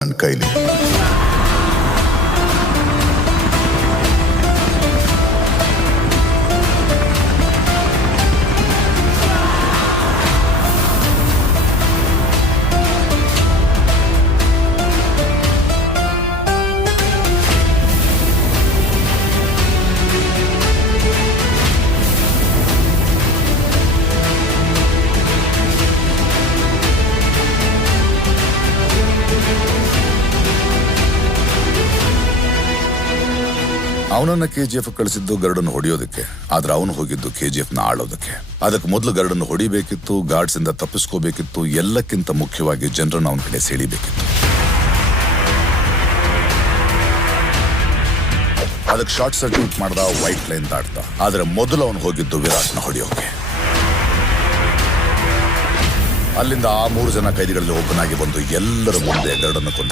ನನ್ನ ಕೈಲಿ. ಅವನನ್ನ KGF ಕಳಿಸಿದ್ದು ಗರುಡನ್ನು ಹೊಡೆಯೋದಕ್ಕೆ, ಆದ್ರೆ ಅವನು ಹೋಗಿದ್ದು KGF ನ ಆಳೋದಕ್ಕೆ. ಅದಕ್ಕೆ ಮೊದಲು ಗರುಡನ್ನು ಹೊಡಿಬೇಕಿತ್ತು, ಗಾರ್ಡ್ಸ್ ಇಂದ ತಪ್ಪಿಸ್ಕೋಬೇಕಿತ್ತು, ಎಲ್ಲಕ್ಕಿಂತ ಮುಖ್ಯವಾಗಿ ಜನರನ್ನು ಅವನ ಕಡೆ ಸೆಳಿಬೇಕಿತ್ತು. ಅದಕ್ಕೆ ಶಾರ್ಟ್ ಸರ್ಕ್ಯೂಟ್ ಮಾಡ್ದ, ವೈಟ್ ಲೈನ್ ದಾಟ್ದ. ಆದ್ರೆ ಮೊದಲು ಅವನು ಹೋಗಿದ್ದು ವಿರಾಟ್ನ ಹೊಡೆಯೋಕೆ. ಅಲ್ಲಿಂದ ಆ 3 ಜನ ಕೈದಿಗಳಲ್ಲಿ ಒಬ್ಬನಾಗಿ ಬಂದು ಎಲ್ಲರ ಮುಂದೆ ಗರುಡನ್ನು ಕೊಂದ.